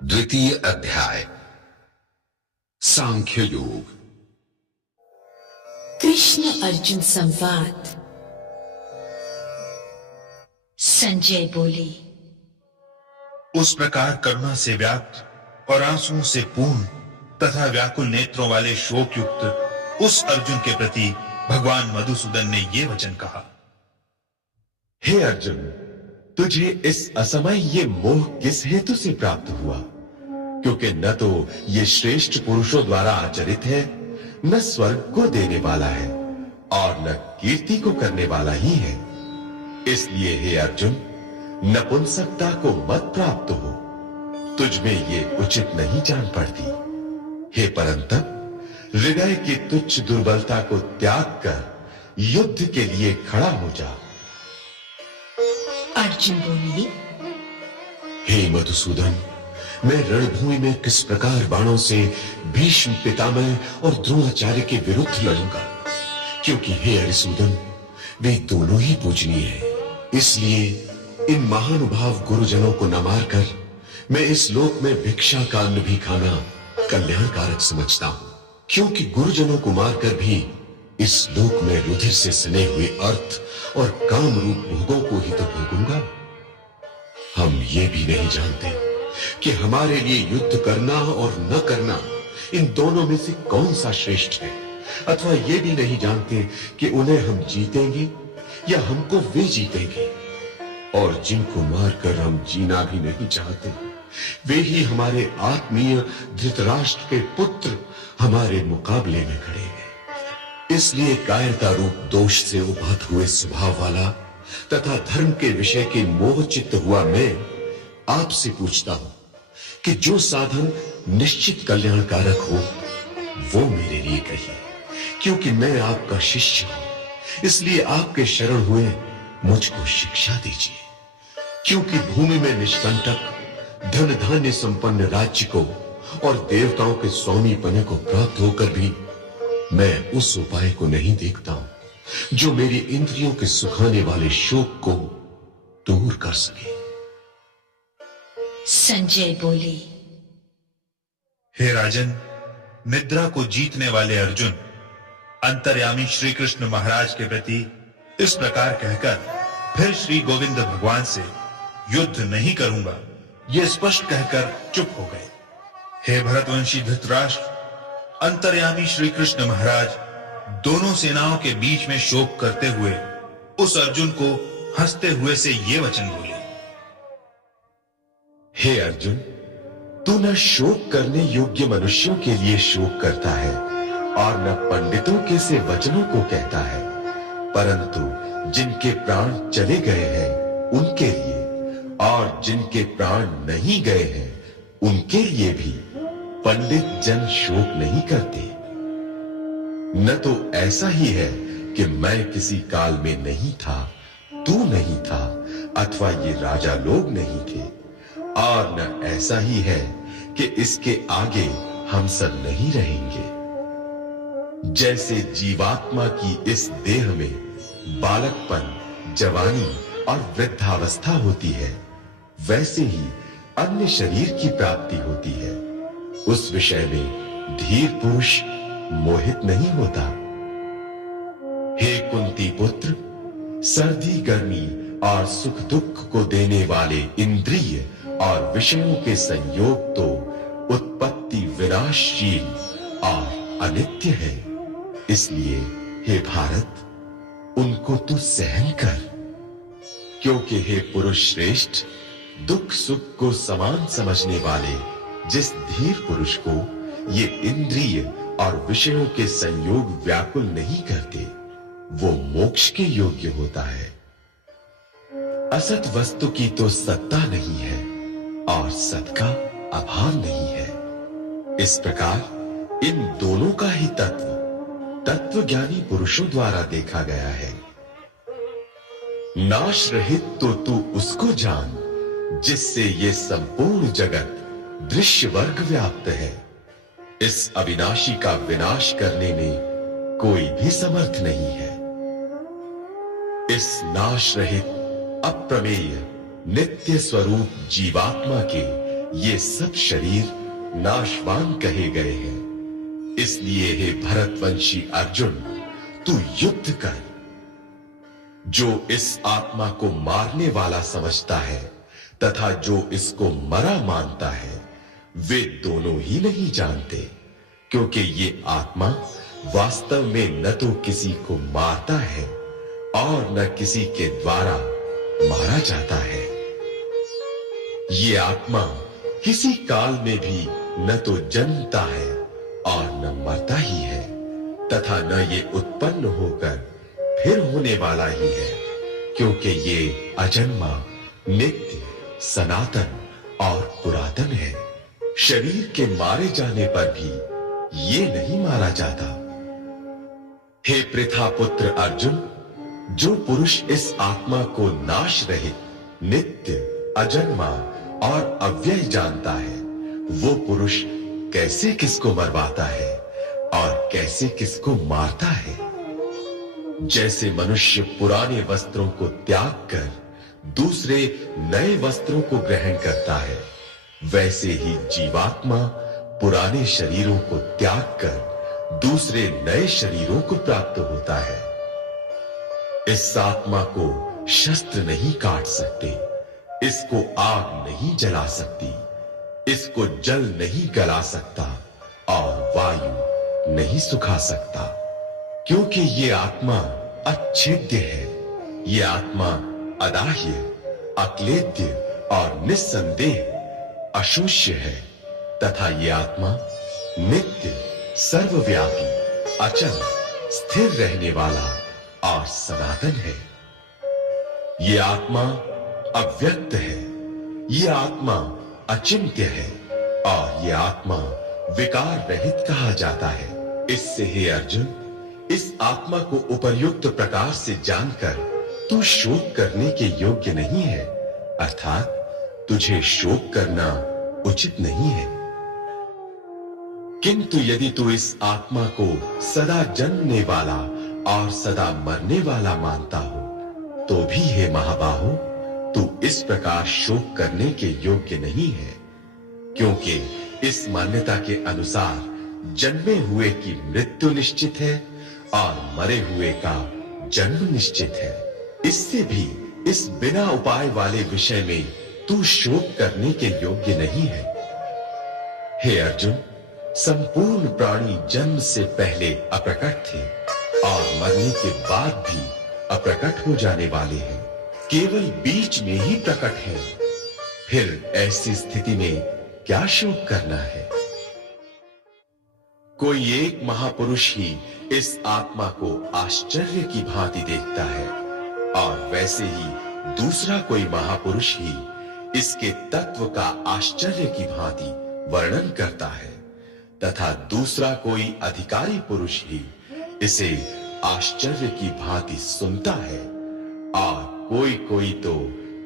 द्वितीय अध्याय सांख्य योग। कृष्ण अर्जुन संवाद। संजय बोले, उस प्रकार करुणा से व्याप्त और आंसुओं से पूर्ण तथा व्याकुल नेत्रों वाले शोक युक्त उस अर्जुन के प्रति भगवान मधुसूदन ने ये वचन कहा। हे अर्जुन, तुझे इस असमय ये मोह किस हेतु से प्राप्त हुआ? क्योंकि न तो ये श्रेष्ठ पुरुषों द्वारा आचरित है, न स्वर्ग को देने वाला है और न कीर्ति को करने वाला ही है। इसलिए हे अर्जुन, नपुंसकता को मत प्राप्त हो। तुझ में ये उचित नहीं जान पड़ती। हे परंतप, हृदय की तुच्छ दुर्बलता को त्याग कर युद्ध के लिए खड़ा हो जा। अर्जुन बोले, हे मधुसूदन, मैं रणभूमि में किस प्रकार बाणों से भीष्म पितामह और द्रोणाचार्य के विरुद्ध लड़ूंगा, क्योंकि हे हरिसूदन, वे दोनों ही पूजनीय हैं। इसलिए इन महानुभाव गुरुजनों को न मारकर मैं इस लोक में भिक्षा का अन्न भी खाना कल्याणकारक समझता हूं, क्योंकि गुरुजनों को मारकर भी इस लोक में रुधिर से सने हुए अर्थ और काम रूप भोगों को ही तो भोगूंगा। हम ये भी नहीं जानते कि हमारे लिए युद्ध करना और न करना, इन दोनों में से कौन सा श्रेष्ठ है, अथवा ये भी नहीं जानते कि उन्हें हम जीतेंगे या हमको वे जीतेंगे। और जिनको मारकर हम जीना भी नहीं चाहते, वे ही हमारे आत्मीय धृतराष्ट्र के पुत्र हमारे मुकाबले में खड़े हैं। इसलिए कायरता रूप दोष से उभत हुए स्वभाव वाला तथा धर्म के विषय के मोहचित्त हुआ मैं आपसे पूछता हूं कि जो साधन निश्चित कल्याणकारक हो वो मेरे लिए कहिए, क्योंकि मैं आपका शिष्य हूं। इसलिए आपके शरण हुए मुझको शिक्षा दीजिए, क्योंकि भूमि में निष्कंटक धन धान्य संपन्न राज्य को और देवताओं के स्वामी पने को प्राप्त होकर भी मैं उस उपाय को नहीं देखता हूं जो मेरी इंद्रियों के सुखाने वाले शोक को दूर कर सके। संजय बोले, हे राजन, निद्रा को जीतने वाले अर्जुन अंतर्यामी श्री कृष्ण महाराज के प्रति इस प्रकार कहकर फिर श्री गोविंद भगवान से युद्ध नहीं करूंगा ये स्पष्ट कहकर चुप हो गए। हे भरतवंशी धृतराष्ट्र, अंतर्यामी श्री कृष्ण महाराज दोनों सेनाओं के बीच में शोक करते हुए उस अर्जुन को हंसते हुए से ये वचन बोले। हे अर्जुन, तू न शोक करने योग्य मनुष्यों के लिए शोक करता है और न पंडितों के से वचनों को कहता है, परंतु जिनके प्राण चले गए हैं उनके लिए और जिनके प्राण नहीं गए हैं उनके लिए भी पंडित जन शोक नहीं करते। न तो ऐसा ही है कि मैं किसी काल में नहीं था, तू नहीं था, अथवा ये राजा लोग नहीं थे, और न ऐसा ही है कि इसके आगे हम सब नहीं रहेंगे। जैसे जीवात्मा की इस देह में बालकपन, जवानी और वृद्धावस्था होती है, वैसे ही अन्य शरीर की प्राप्ति होती है। उस विषय में धीर पुरुष मोहित नहीं होता। हे कुंती पुत्र, सर्दी गर्मी और सुख दुख को देने वाले इंद्रिय और विषयों के संयोग तो उत्पत्ति विनाशशील और अनित्य है। इसलिए हे भारत, उनको तू सहन कर, क्योंकि हे पुरुष श्रेष्ठ, दुख सुख को समान समझने वाले जिस धीर पुरुष को ये इंद्रिय और विषयों के संयोग व्याकुल नहीं करते, वो मोक्ष के योग्य होता है। असत वस्तु की तो सत्ता नहीं है और सत का अभाव नहीं है। इस प्रकार इन दोनों का ही तत्वज्ञानी पुरुषों द्वारा देखा गया है। नाश रहित तो तू उसको जान जिससे ये संपूर्ण जगत दृश्य वर्ग व्याप्त है। इस अविनाशी का विनाश करने में कोई भी समर्थ नहीं है। इस नाश रहित अप्रमेय नित्य स्वरूप जीवात्मा के ये सब शरीर नाशवान कहे गए हैं। इसलिए हे भरतवंशी अर्जुन, तू युद्ध कर। जो इस आत्मा को मारने वाला समझता है तथा जो इसको मरा मानता है, वे दोनों ही नहीं जानते, क्योंकि ये आत्मा वास्तव में न तो किसी को मारता है और न किसी के द्वारा मारा जाता है। ये आत्मा किसी काल में भी न तो जन्मता है और न मरता ही है, तथा न ये उत्पन्न होकर फिर होने वाला ही है, क्योंकि ये अजन्मा, नित्य, सनातन और पुरातन है। शरीर के मारे जाने पर भी ये नहीं मारा जाता। हे पृथा पुत्र अर्जुन, जो पुरुष इस आत्मा को नाश रहित, नित्य, अजन्मा और अव्यय जानता है, वो पुरुष कैसे किसको मरवाता है और कैसे किसको मारता है। जैसे मनुष्य पुराने वस्त्रों को त्याग कर दूसरे नए वस्त्रों को ग्रहण करता है, वैसे ही जीवात्मा पुराने शरीरों को त्याग कर दूसरे नए शरीरों को प्राप्त होता है। इस आत्मा को शस्त्र नहीं काट सकते, इसको आग नहीं जला सकती, इसको जल नहीं गला सकता और वायु नहीं सुखा सकता, क्योंकि ये आत्मा अच्छेद्य है। ये आत्मा अदाह्य, अक्लेद्य और निस्संदेह अशोष्य है, तथा ये आत्मा नित्य, सर्वव्यापी, अचल, स्थिर रहने वाला और सनातन है। ये आत्मा अव्यक्त है, ये आत्मा अचिंत्य है और ये आत्मा विकार रहित कहा जाता है। इससे हे अर्जुन, इस आत्मा को उपर्युक्त प्रकार से जानकर तू शोक करने के योग्य नहीं है, अर्थात तुझे शोक करना उचित नहीं है। किंतु यदि तू इस आत्मा को सदा जन्मने वाला और सदा मरने वाला मानता हो, तो भी हे महाबाहो, तू इस प्रकार शोक करने के योग्य नहीं है, क्योंकि इस मान्यता के अनुसार जन्मे हुए की मृत्यु निश्चित है और मरे हुए का जन्म निश्चित है। इससे भी इस बिना उपाय वाले विषय में तू शोक करने के योग्य नहीं है। हे अर्जुन, संपूर्ण प्राणी जन्म से पहले अप्रकट थे और मरने के बाद भी अप्रकट हो जाने वाले हैं, केवल बीच में ही प्रकट है। फिर ऐसी स्थिति में क्या शोक करना है? कोई एक महापुरुष ही इस आत्मा को आश्चर्य की भांति देखता है और वैसे ही दूसरा कोई महापुरुष ही इसके तत्व का आश्चर्य की भांति वर्णन करता है, तथा दूसरा कोई अधिकारी पुरुष ही इसे आश्चर्य की भांति सुनता है और कोई कोई तो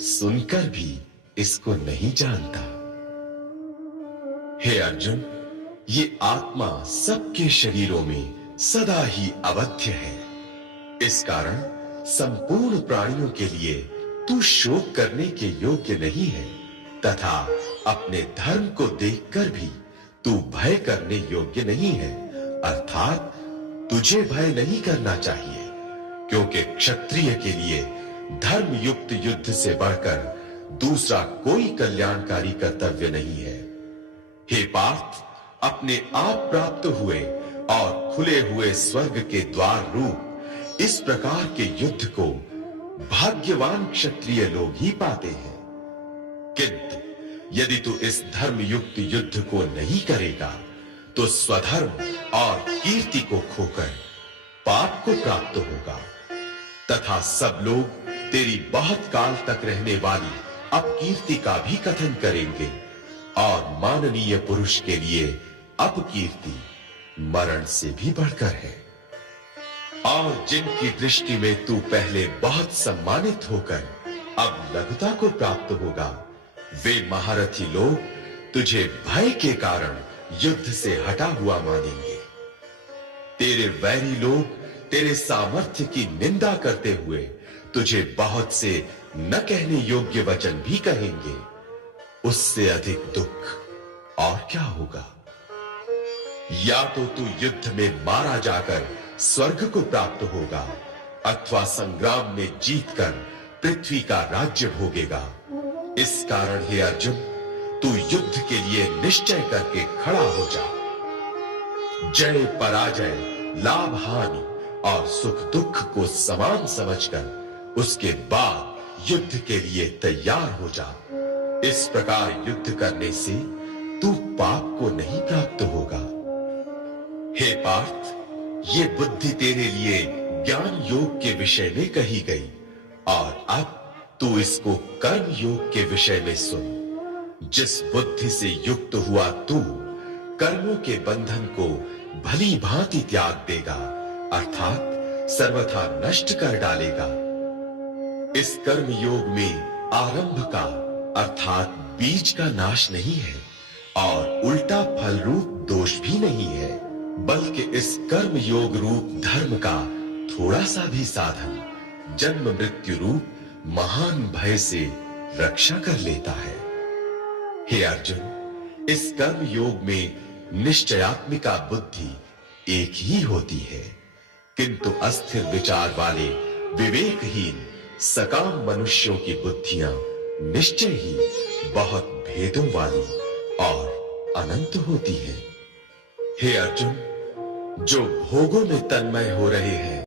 सुनकर भी इसको नहीं जानता। हे अर्जुन, ये आत्मा सबके शरीरों में सदा ही अवध्य है। इस कारण संपूर्ण प्राणियों के लिए तू शोक करने के योग्य नहीं है, तथा अपने धर्म को देखकर भी तू भय करने योग्य नहीं है, अर्थात तुझे भय नहीं करना चाहिए, क्योंकि क्षत्रिय के लिए धर्म युक्त युद्ध से बढ़कर दूसरा कोई कल्याणकारी कर्तव्य नहीं है। हे पार्थ, अपने आप प्राप्त हुए और खुले हुए स्वर्ग के द्वार रूप इस प्रकार के युद्ध को भाग्यवान क्षत्रिय लोग ही पाते हैं। किंतु यदि तू इस धर्म युक्त युद्ध को नहीं करेगा, तो स्वधर्म और कीर्ति को खोकर पाप को प्राप्त होगा, तथा सब लोग तेरी बहुत काल तक रहने वाली अपकीर्ति का भी कथन करेंगे, और माननीय पुरुष के लिए अपकीर्ति मरण से भी बढ़कर है। और जिनकी दृष्टि में तू पहले बहुत सम्मानित होकर अब लघुता को प्राप्त होगा, वे महारथी लोग तुझे भय के कारण युद्ध से हटा हुआ मानेंगे। तेरे वैरी लोग तेरे सामर्थ्य की निंदा करते हुए तुझे बहुत से न कहने योग्य वचन भी कहेंगे। उससे अधिक दुख और क्या होगा? या तो तू युद्ध में मारा जाकर स्वर्ग को प्राप्त होगा, अथवा संग्राम में जीतकर पृथ्वी का राज्य भोगेगा। इस कारण हे अर्जुन, तू युद्ध के लिए निश्चय करके खड़ा हो जा। जय पराजय, लाभ हानि और सुख दुख को समान समझकर उसके बाद युद्ध के लिए तैयार हो जा। इस प्रकार युद्ध करने से तू पाप को नहीं प्राप्त होगा। हे पार्थ, ये बुद्धि तेरे लिए ज्ञान योग के विषय में कही गई, और अब तू इसको कर्म योग के विषय में सुन। जिस बुद्धि से युक्त हुआ तू कर्मों के बंधन को भली भांति त्याग देगा, अर्थात सर्वथा नष्ट कर डालेगा। इस कर्म योग में आरंभ का अर्थात बीज का नाश नहीं है, और उल्टा फल रूप दोष भी नहीं है, बल्कि इस कर्म योग रूप धर्म का थोड़ा सा भी साधन जन्म मृत्यु रूप महान भय से रक्षा कर लेता है। हे अर्जुन, इस कर्म योग में निश्चयात्मिका बुद्धि एक ही होती है, किंतु अस्थिर विचार वाले विवेकहीन सकाम मनुष्यों की बुद्धियां निश्चय ही बहुत भेदों वाली और अनंत होती हैं। हे अर्जुन, जो भोगों में तन्मय हो रहे हैं